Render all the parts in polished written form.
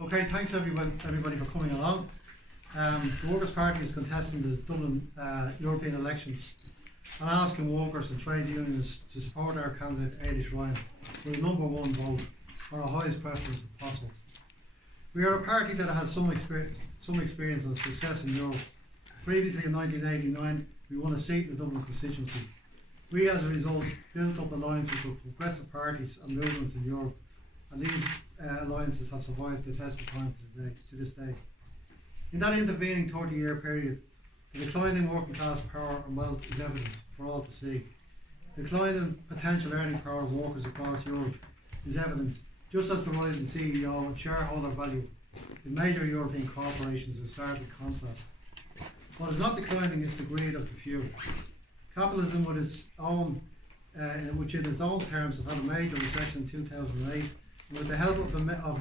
Okay, thanks everybody for coming along. The Workers' Party is contesting the Dublin European elections and asking workers and trade unions to support our candidate Éilis Ryan with a #1 vote or our highest preference if possible. We are a party that has some experience and success in Europe. Previously in 1989 we won a seat in the Dublin constituency. We as a result built up alliances with progressive parties and movements in Europe, and these alliances have survived the test of time to this day. In that intervening 30-year period, the decline in working class power and wealth is evident for all to see. The decline in potential earning power of workers across Europe is evident, just as the rise in CEO and shareholder value in major European corporations is stark contrast. What is not declining is the greed of the few. Capitalism, with its own, which in its own terms has had a major recession in 2008, and with the help of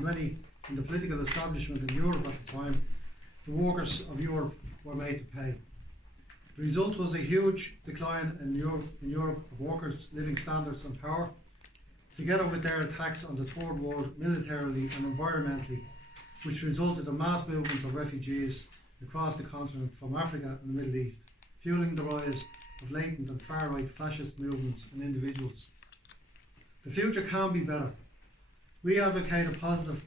many in the political establishment in Europe at the time, the workers of Europe were made to pay. The result was a huge decline in Europe of workers' living standards and power, together with their attacks on the Third World militarily and environmentally, which resulted in mass movements of refugees across the continent from Africa and the Middle East, fueling the rise of latent and far-right fascist movements and individuals. The future can be better. We advocate a positive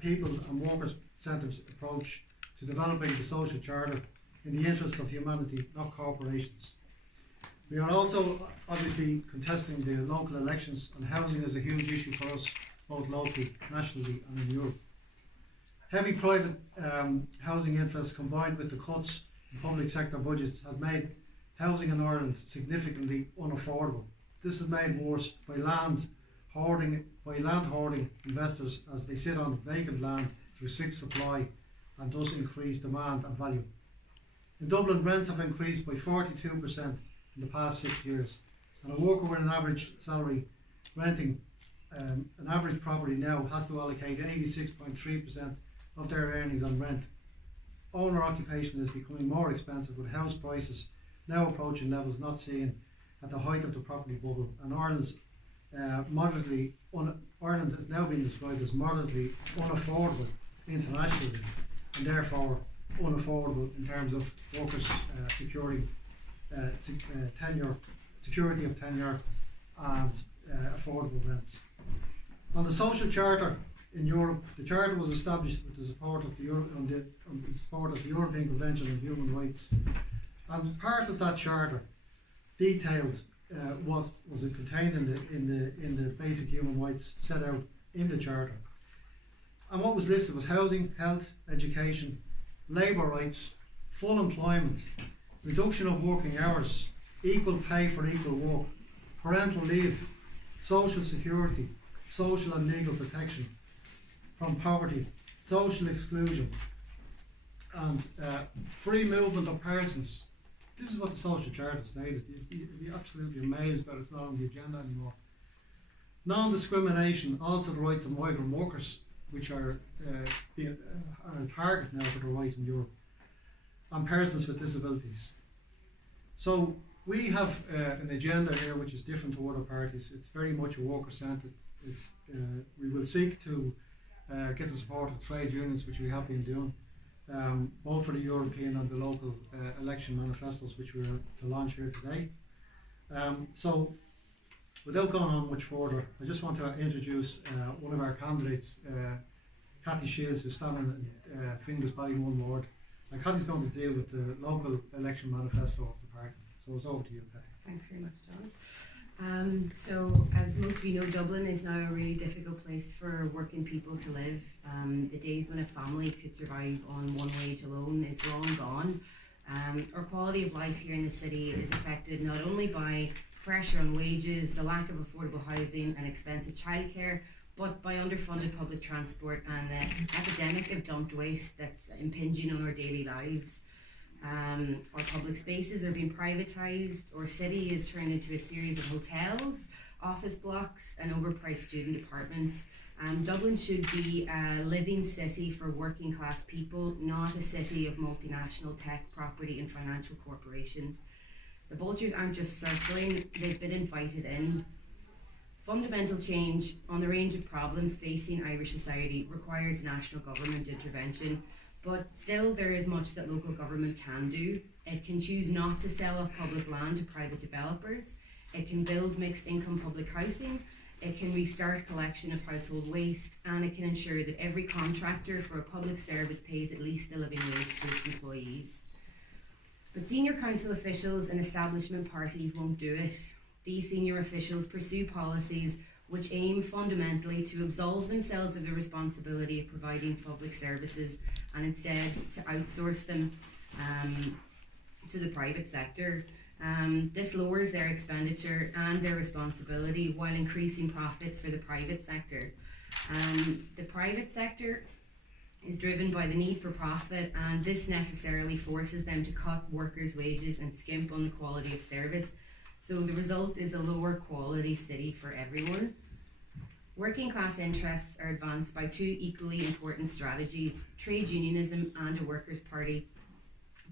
people and workers-centred approach to developing the social charter in the interest of humanity, not corporations. We are also obviously contesting the local elections, and housing is a huge issue for us, both locally, nationally and in Europe. Heavy private housing interests combined with the cuts in public sector budgets has made housing in Ireland significantly unaffordable. This is made worse by land hoarding investors as they sit on vacant land to restrict supply and thus increase demand and value. In Dublin, rents have increased by 42% in the past 6 years, and a worker with an average salary renting an average property now has to allocate 86.3% of their earnings on rent. Owner occupation is becoming more expensive, with house prices now approaching levels not seen at the height of the property bubble, and Ireland is now being described as moderately unaffordable internationally, and therefore unaffordable in terms of workers' security of tenure and affordable rents. On the social charter in Europe, the charter was established with the support of the European Convention on Human Rights, and part of that charter detailed what was contained in the basic human rights set out in the charter. And what was listed was housing, health, education, labour rights, full employment, reduction of working hours, equal pay for equal work, parental leave, social security, social and legal protection from poverty, social exclusion, and free movement of persons. This is what the social charter stated. You'd be absolutely amazed that it's not on the agenda anymore. Non-discrimination, also the rights of migrant workers, which are a target now for the right in Europe, and persons with disabilities. So we have an agenda here which is different to other parties. It's very much a worker-centred. We will seek to get the support of trade unions, which we have been doing, both for the European and the local election manifestos, which we're to launch here today. So without going on much further, I just want to introduce one of our candidates, Cathie Shiels, who's standing in Fingers Ballymun ward. And Cathie's going to deal with the local election manifesto of the party. So it's over to you, Cathie. Thanks very much, John. So as most of you know, Dublin is now a really difficult place for working people to live. The days when a family could survive on one wage alone is long gone. Our quality of life here in the city is affected not only by pressure on wages, the lack of affordable housing and expensive childcare, but by underfunded public transport and the epidemic of dumped waste that's impinging on our daily lives. Our public spaces are being privatised, our city is turned into a series of hotels, office blocks and overpriced student apartments. Dublin should be a living city for working class people, not a city of multinational tech, property and financial corporations. The vultures aren't just circling, they've been invited in. Fundamental change on the range of problems facing Irish society requires national government intervention, but still there is much that local government can do. It can choose not to sell off public land to private developers. It can build mixed income public housing. It can restart collection of household waste, and it can ensure that every contractor for a public service pays at least the living wage to its employees. But senior council officials and establishment parties won't do it. These senior officials pursue policies which aim fundamentally to absolve themselves of the responsibility of providing public services and instead to outsource them to the private sector. This lowers their expenditure and their responsibility while increasing profits for the private sector. The private sector is driven by the need for profit, and this necessarily forces them to cut workers' wages and skimp on the quality of service. So the result is a lower quality city for everyone. Working class interests are advanced by two equally important strategies: trade unionism and a workers' party.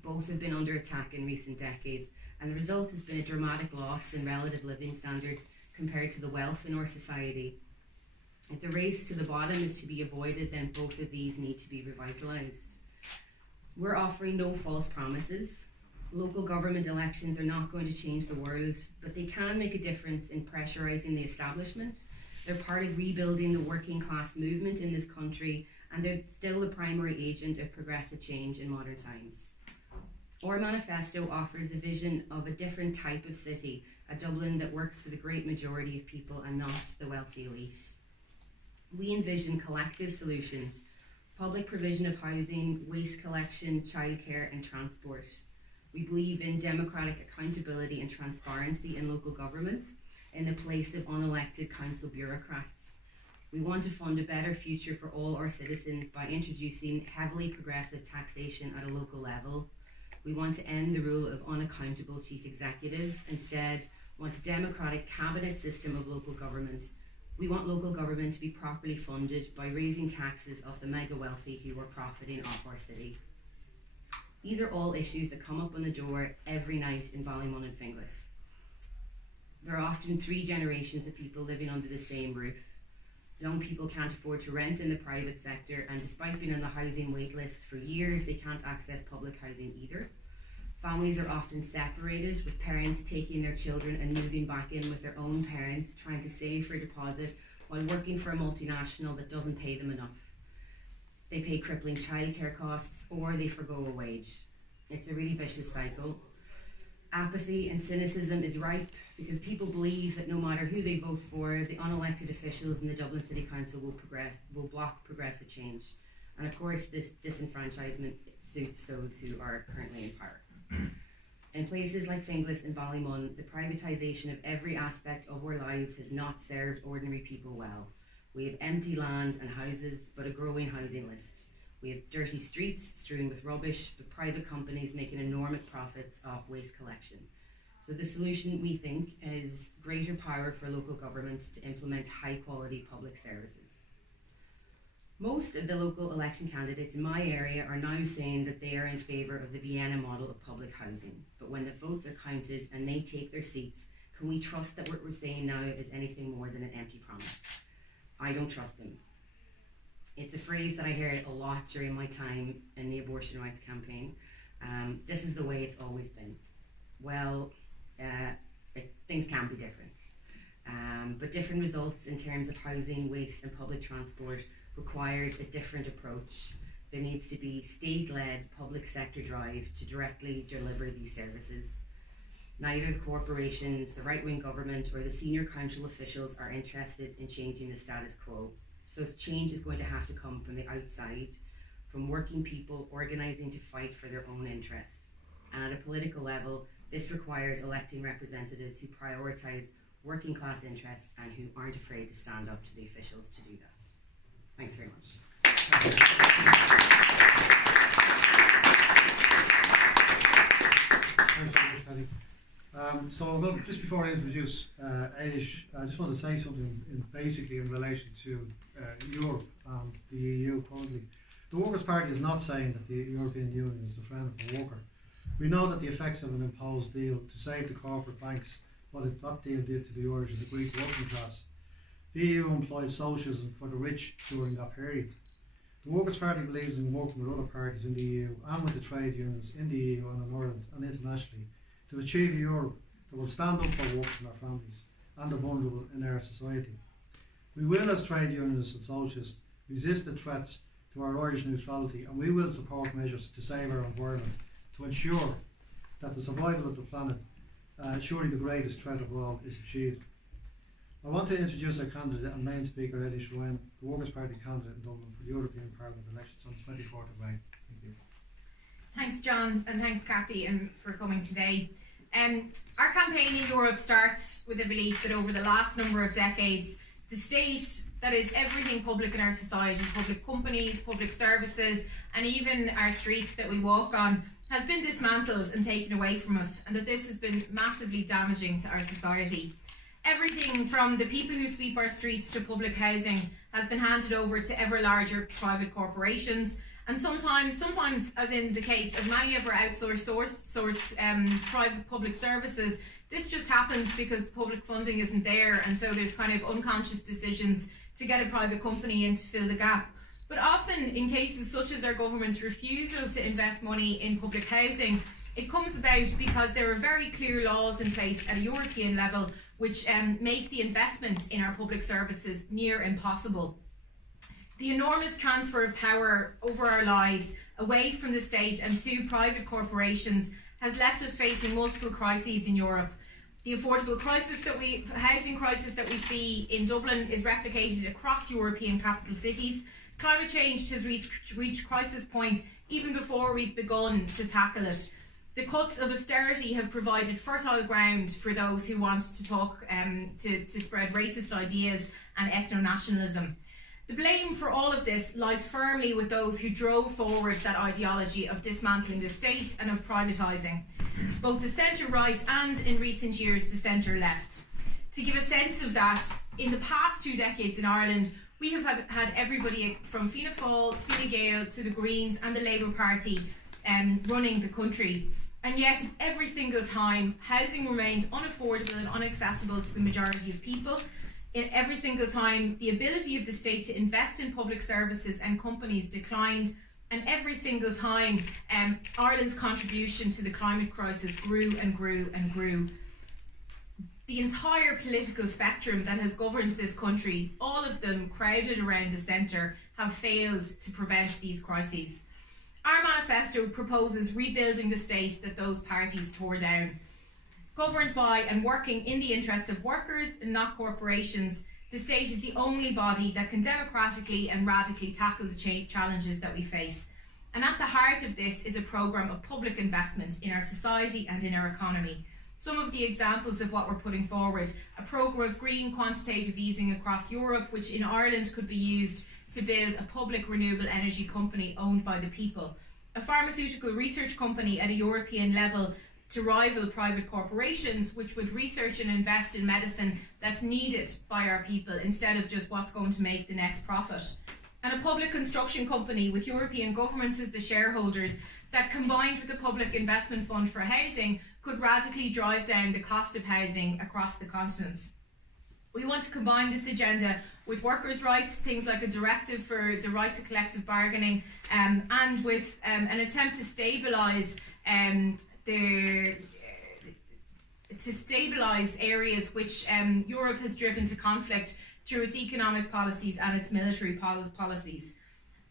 Both have been under attack in recent decades, and the result has been a dramatic loss in relative living standards compared to the wealth in our society. If the race to the bottom is to be avoided, then both of these need to be revitalised. We're offering no false promises. Local government elections are not going to change the world, but they can make a difference in pressurising the establishment. They're part of rebuilding the working class movement in this country, and they're still the primary agent of progressive change in modern times. Our manifesto offers a vision of a different type of city, a Dublin that works for the great majority of people and not the wealthy elite. We envision collective solutions: public provision of housing, waste collection, childcare and transport. We believe in democratic accountability and transparency in local government in the place of unelected council bureaucrats. We want to fund a better future for all our citizens by introducing heavily progressive taxation at a local level. We want to end the rule of unaccountable chief executives. Instead, want a democratic cabinet system of local government. We want local government to be properly funded by raising taxes of the mega wealthy who are profiting off our city. These are all issues that come up on the door every night in Ballymun and Finglas. There are often 3 generations of people living under the same roof. Young people can't afford to rent in the private sector, and despite being on the housing wait list for years, they can't access public housing either. Families are often separated, with parents taking their children and moving back in with their own parents, trying to save for a deposit while working for a multinational that doesn't pay them enough. They pay crippling childcare costs, or they forgo a wage. It's a really vicious cycle. Apathy and cynicism is ripe because people believe that no matter who they vote for, the unelected officials in the Dublin City Council will block progressive change. And of course, this disenfranchisement suits those who are currently in power. In places like Finglas and Ballymun, the privatisation of every aspect of our lives has not served ordinary people well. We have empty land and houses, but a growing housing list. We have dirty streets strewn with rubbish, with private companies making enormous profits off waste collection. So the solution, we think, is greater power for local government to implement high quality public services. Most of the local election candidates in my area are now saying that they are in favour of the Vienna model of public housing. But when the votes are counted and they take their seats, can we trust that what we're saying now is anything more than an empty promise? I don't trust them. It's a phrase that I heard a lot during my time in the abortion rights campaign. This is the way it's always been. Well, things can be different. But different results in terms of housing, waste and public transport requires a different approach. There needs to be state-led public sector drive to directly deliver these services. Neither the corporations, the right-wing government or the senior council officials are interested in changing the status quo. So change is going to have to come from the outside, from working people organising to fight for their own interest. And at a political level, this requires electing representatives who prioritise working class interests and who aren't afraid to stand up to the officials to do that. Thanks very much. Thanks very much, Cathie. So just before I introduce Éilis, I just want to say something basically in relation to Europe and the EU currently. The Workers' Party is not saying that the European Union is the friend of the worker. We know that the effects of an imposed deal to save the corporate banks, what deal did to the Irish and the Greek working class, The EU employed socialism for the rich during that period. The Workers' Party believes in working with other parties in the EU and with the trade unions in the EU and in Ireland and internationally to achieve a Europe that will stand up for workers and their families and the vulnerable in our society. We will, as trade unionists and socialists, resist the threats to our Irish neutrality, and we will support measures to save our environment, to ensure that the survival of the planet, surely the greatest threat of all, is achieved. I want to introduce our candidate and main speaker, Éilis Ryan, the Workers' Party candidate in Dublin for the European Parliament elections on the 24th of May. Thank you. Thanks, John, and thanks, Cathie, for coming today. Our campaign in Europe starts with the belief that over the last number of decades, the state, that is everything public in our society, public companies, public services, and even our streets that we walk on, has been dismantled and taken away from us, and that this has been massively damaging to our society. Everything from the people who sweep our streets to public housing has been handed over to ever larger private corporations, and sometimes, as in the case of many of our outsourced private public services, this just happens because public funding isn't there, and so there's kind of unconscious decisions to get a private company in to fill the gap. But often in cases such as our government's refusal to invest money in public housing, it comes about because there are very clear laws in place at a European level which make the investment in our public services near impossible. The enormous transfer of power over our lives away from the state and to private corporations has left us facing multiple crises in Europe. The affordable housing crisis that we see in Dublin is replicated across European capital cities. Climate change has reached crisis point even before we've begun to tackle it. The cuts of austerity have provided fertile ground for those who want to talk to spread racist ideas and ethno-nationalism. The blame for all of this lies firmly with those who drove forward that ideology of dismantling the state and of privatising, both the centre-right and, in recent years, the centre-left. To give a sense of that, in the past 2 decades in Ireland, we have had everybody from Fianna Fáil, Fine Gael to the Greens and the Labour Party running the country. And yet, every single time, housing remained unaffordable and inaccessible to the majority of people. In every single time, the ability of the state to invest in public services and companies declined. And every single time, Ireland's contribution to the climate crisis grew and grew and grew. The entire political spectrum that has governed this country, all of them crowded around the centre, have failed to prevent these crises. Our manifesto proposes rebuilding the state that those parties tore down. Governed by and working in the interest of workers and not corporations, the state is the only body that can democratically and radically tackle the challenges that we face. And at the heart of this is a programme of public investment in our society and in our economy. Some of the examples of what we're putting forward: a programme of green quantitative easing across Europe, which in Ireland could be used to build a public renewable energy company owned by the people, a pharmaceutical research company at a European level to rival private corporations, which would research and invest in medicine that's needed by our people instead of just what's going to make the next profit, and a public construction company with European governments as the shareholders that, combined with the Public Investment Fund for Housing, could radically drive down the cost of housing across the continent. We want to combine this agenda with workers' rights, things like a directive for the right to collective bargaining, and with an attempt to stabilise areas which Europe has driven to conflict through its economic policies and its military policies.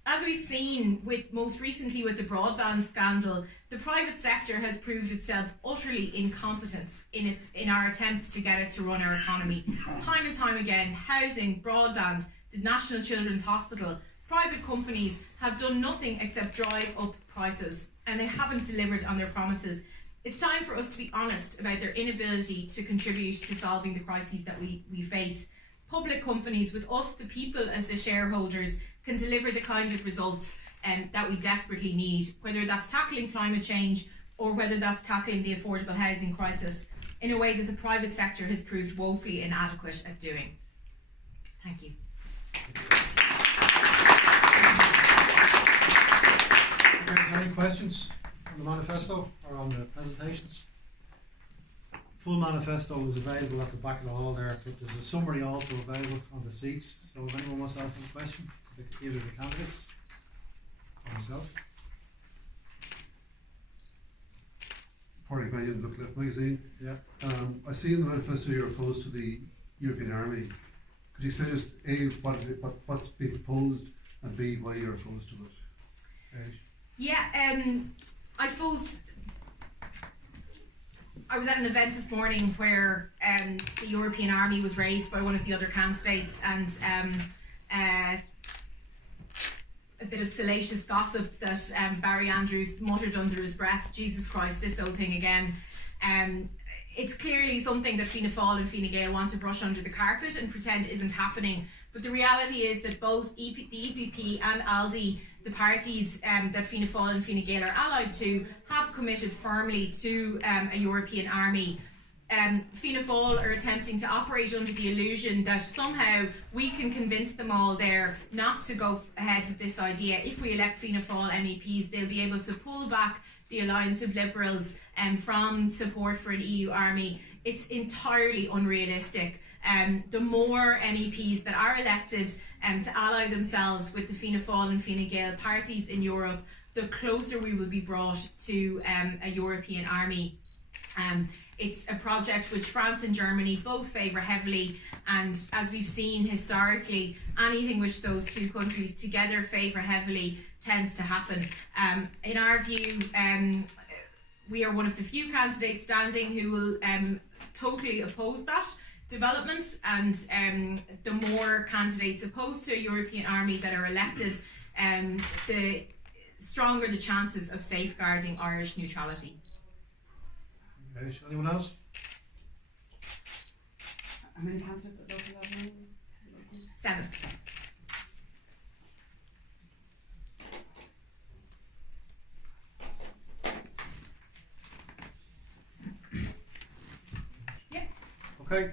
As we've seen most recently with the broadband scandal, the private sector has proved itself utterly incompetent in our attempts to get it to run our economy. Time and time again, housing, broadband, the National Children's Hospital, private companies have done nothing except drive up prices, and they haven't delivered on their promises. It's time for us to be honest about their inability to contribute to solving the crises that we face. Public companies with us, the people, as the shareholders, can deliver the kinds of results that we desperately need, whether that's tackling climate change or whether that's tackling the affordable housing crisis, in a way that the private sector has proved woefully inadequate at doing. Thank you. Any questions on the manifesto or on the presentations? full manifesto is available at the back of the hall there, but there's a summary also available on the seats. So if anyone wants to ask a question, either the candidates or myself. Party Opinion, Look Left magazine. Yeah. I see in the manifesto you're opposed to the European Army. Could you explain just A, what's being proposed, and B, why you're opposed to it? Yeah, I suppose I was at an event this morning where the European Army was raised by one of the other candidates, and a bit of salacious gossip that Barry Andrews muttered under his breath, Jesus Christ, this old thing again. It's clearly something that Fianna Fáil and Fine Gael want to brush under the carpet and pretend isn't happening. But the reality is that both the EPP and ALDI, the parties that Fianna Fáil and Fine Gael are allied to, have committed firmly to a European army. Fianna Fáil are attempting to operate under the illusion that somehow we can convince them all there not to go ahead with this idea. If we elect Fianna Fáil MEPs, they'll be able to pull back the Alliance of Liberals from support for an EU army. It's entirely unrealistic. The more MEPs that are elected to ally themselves with the Fianna Fáil and Fine Gael parties in Europe, the closer we will be brought to a European army. It's a project which France and Germany both favour heavily, and as we've seen historically, anything which those two countries together favour heavily tends to happen. In our view, we are one of the few candidates standing who will totally oppose that development, and the more candidates opposed to a European army that are elected, the stronger the chances of safeguarding Irish neutrality. Okay, anyone else? How many candidates at local level? 7. Yeah. Okay.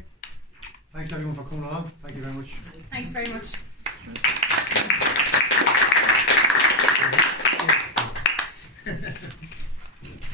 Thanks everyone for coming along. Thank you very much. Thanks very much.